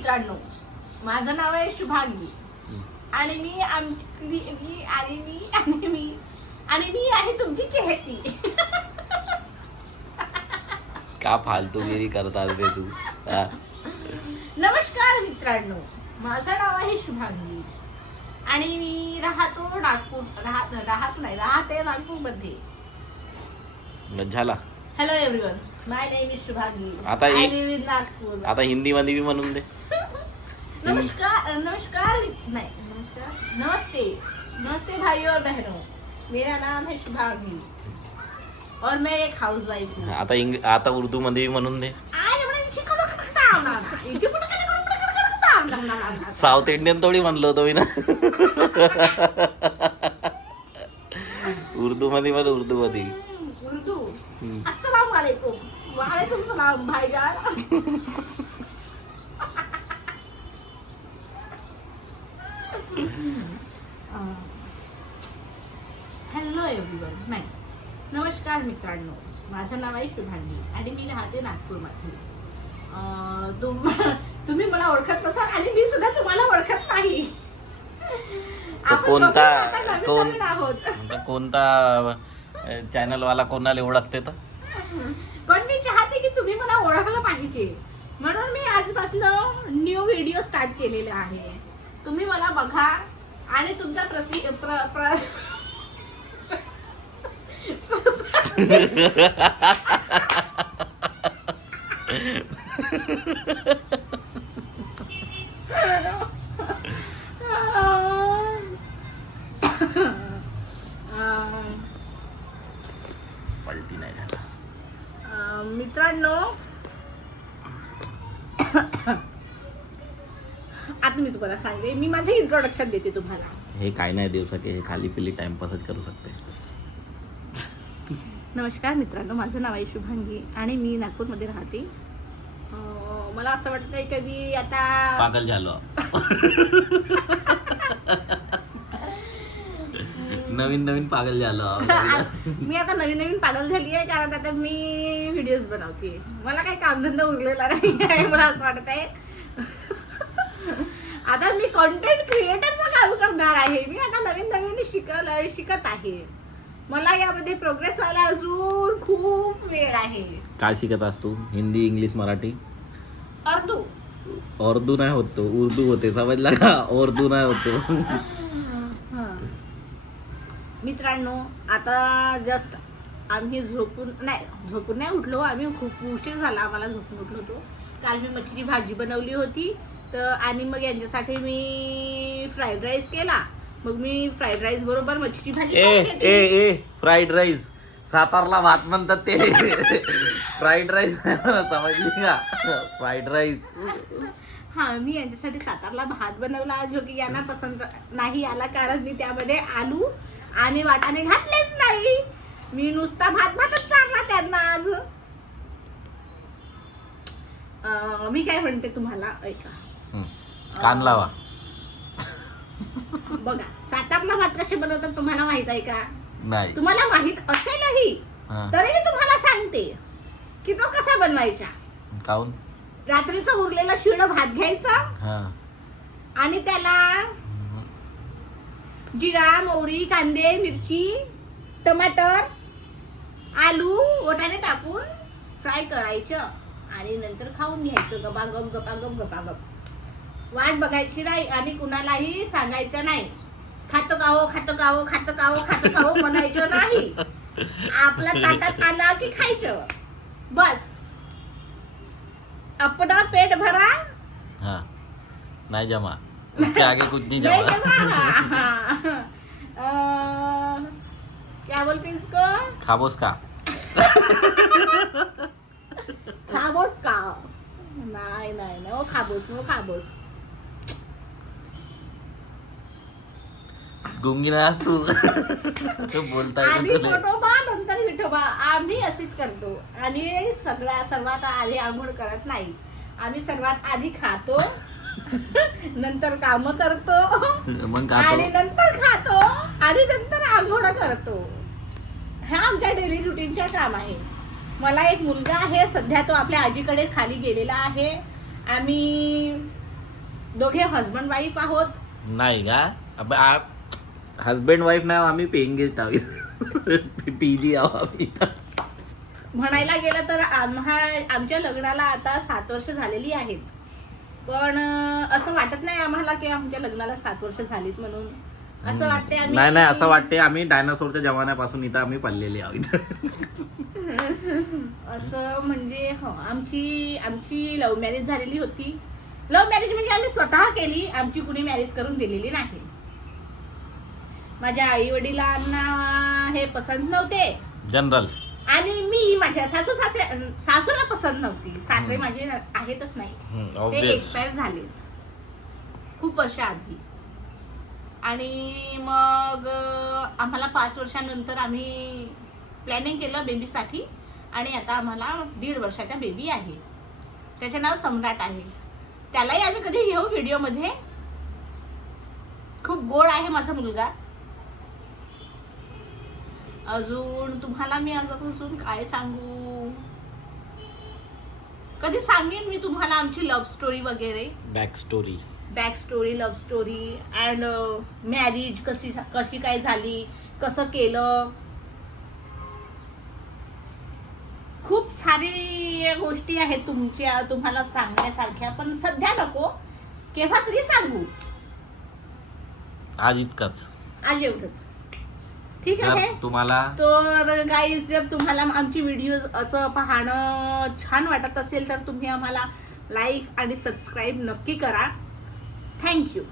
मित्रांनो, माझं नाव आहे शुभांगी आणि मी आहे तुमची चेहती. का फालतूगिरी करतात रे तू? नमस्कार मित्रांनो, माझं नाव आहे शुभांगी आणि मी राहते नागपूरमध्ये. झाला. Hello everyone, my name is Shubhangi. आता I live in नागपूर. आता हिंदी मध्ये भी म्हणून दे. नमस्कार नमस्ते भाइयों और बहनों, मेरा नाम है शुभांगी और मैं एक हाउस वाइफ हूँ. आता उर्दू मध्ये भी म्हणून दे. साऊथ इंडियन थोडी म्हणलो होतो मी ना. उर्दू मध्ये म्हण, उर्दू मध्ये. उर्दू. अस्सलाम वालेकुम. वालेकुम सलाम भाईजान. Hello everyone. नाही, नमस्कार मित्रांनो, माझं नाव आहे शुभांगी आणि मी राहते नागपूरमध्ये. तुम्ही मला ओळखत नसाल आणि मी सुद्धा तुम्हाला ओळखत नाही. कोणता चॅनल वाला कोणाला ओळखते तर? पण मी चाहते की तुम्ही मला ओळखलं पाहिजे, म्हणून मी आजपासून न्यू व्हिडिओ स्टार्ट केलेला आहे. तुम्ही मला बघा आणि तुमचा पलटी नाही झाला. मित्रांनो, आता मी तुम्हाला सांगते, मी माझे इंट्रोडक्शन देते तुम्हाला. हे काय नाही देऊ सके, हे खाली पिली टाइमपासच करू शकते. नमस्कार मित्रांनो, माझं नाव आहे शुभांगी आणि मी नागपूरमध्ये राहते. मला असं वाटतंय की मी आता पागल झालो. नवीन पागल झालो. मी आता नवीन पागल झाली आहे, कारण आता मी व्हिडिओज बनवते. मला काही कामधंदा उरलेला नाही आहे. मला असं वाटत आहे आता मी कॉन्टेंट क्रिएटरचं काम करणार आहे. मी आता नवीन शिकत आहे. मला यामध्ये प्रोग्रेस व्हायला अजून खूप वेळ आहे. काय शिकत असतो? हिंदी, इंग्लिश, मराठी? उर्दू नाही होतो, उर्दू होते, समजला का? उर्दू नाही होतो. मित्रांनो, आता जस्ट आम्ही झोपून नाही उठलो. आम्ही खूप उशीर झाला आम्हाला झोपून उठलो होतो. काल मी मच्छीची भाजी बनवली होती तर, आणि मग यांच्यासाठी मी फ्राईड राईस केला. मग मी फ्राईड राईस बरोबर मच्छीची भाजी. फ्राईड राईस सातारला भात म्हणतात ते. फ्राईड राईस समजली का? Fried rice. हा, मी यांच्यासाठी सातारला भात बनवला, जो की यांना पसंत नाही आला, कारण मी त्यामध्ये आलू आणि वाटाणे घातलेच नाही. मी नुसता भातच चालला त्यांना आज. मी काय म्हणते तुम्हाला, ऐका. कान लावा. बघा, सातारला भात कसे बनवतात तुम्हाला माहित आहे का? नाही. तुम्हाला माहित असेलही तरी मी तुम्हाला सांगते की तो कसा बनवायचा. काऊन? रात्रीचा उरलेला शिळ भात घ्यायचा आणि त्याला जिरा, मोहरी, कांदे, मिरची, टमाटर, आलू, वाटाणे टाकून फ्राय करायचं आणि नंतर खाऊन घ्यायचं. गपागप. वाट बघायची नाही आणि कुणालाही सांगायचं नाही. खातो का हो म्हणायचं नाही. आपल्या ताटात आला की खायचं, बस. अपना पेट भरा, नाही जमा, उसके आगे कुछ नहीं जमा. क्या बोलते इसको? खाबोस का? नाही, नो खाबोस. गुंगी नाही तू. बोलता आधी पोटोबा नंतर विठोबा, आम्ही असेच करतो. आणि सर्वात आधी आंघोळ करत नाही. आम्ही सर्वात आधी खातो, नंतर काम करतो, आणि नंतर खातो आणि नंतर आंघोळ करतो. हा आमच्या डेली रुटीनचा काम आहे. मला एक मुलगा आहे, सध्या तो आपल्या आजीकडे खाली गेलेला आहे. आम्ही दोघे हजबंड वाईफ आहोत. नाही का हजबंड वाईफ नाही आम्ही पेइंग गेस्ट आहोत पीजी आहो आम्ही. म्हणायला गेलं तर आमच्या लग्नाला आता 7 वर्ष झालेली आहेत. पण असं वाटत नाही आम्हाला की आमच्या लग्नाला 7 वर्ष झालीत म्हणून. असं वाटते आम्ही नाही असं वाटते आम्ही डायनासोरच्या जमान्यापासून इथं आम्ही पडलेले आहोत. असं म्हणजे हो आमची लव्ह मॅरेज झालेली होती. लव्ह मॅरेज म्हणजे आम्ही स्वतः केली, आमची कुणी मॅरेज करून दिलेली नाही. माझ्या आई वडिलांना हे पसंत नव्हते जनरल, आणि मी माझ्या सासूला पसंत नव्हती. सासरे माझे आहेतच नाही, ते एक्सपायर झाले खूप वर्ष आधी. आणि मग आम्हाला 5 वर्षानंतर आम्ही प्लॅनिंग केलं बेबीसाठी. आणि आता आम्हाला 1.5 वर्षाचा बेबी आहे. त्याचे नाव सम्राट आहे. त्यालाही आम्ही कधी घेऊ व्हिडिओमध्ये. खूप गोड आहे माझा मुलगा. अजून तुम्हाला मी अजून काय सांगू, कधी सांगेन मी तुम्हाला आमची लव्ह स्टोरी वगैरे, back story love story and marriage कशी काय झाली, कसं केलं. खूप सारी गोष्टी आहेत तुम्हाला सांगण्यासारख्या, पण सध्या नको, केव्हा तरी सांगू. आज इतकंच, आज एवढंच. ठीक आहे तुम्हाला. तर गाईज, जर तुम्हाला आमची व्हिडिओज असं पाहणं छान वाटत असेल तर तुम्ही आम्हाला लाईक आणि सबस्क्राईब नक्की करा. थँक्यू.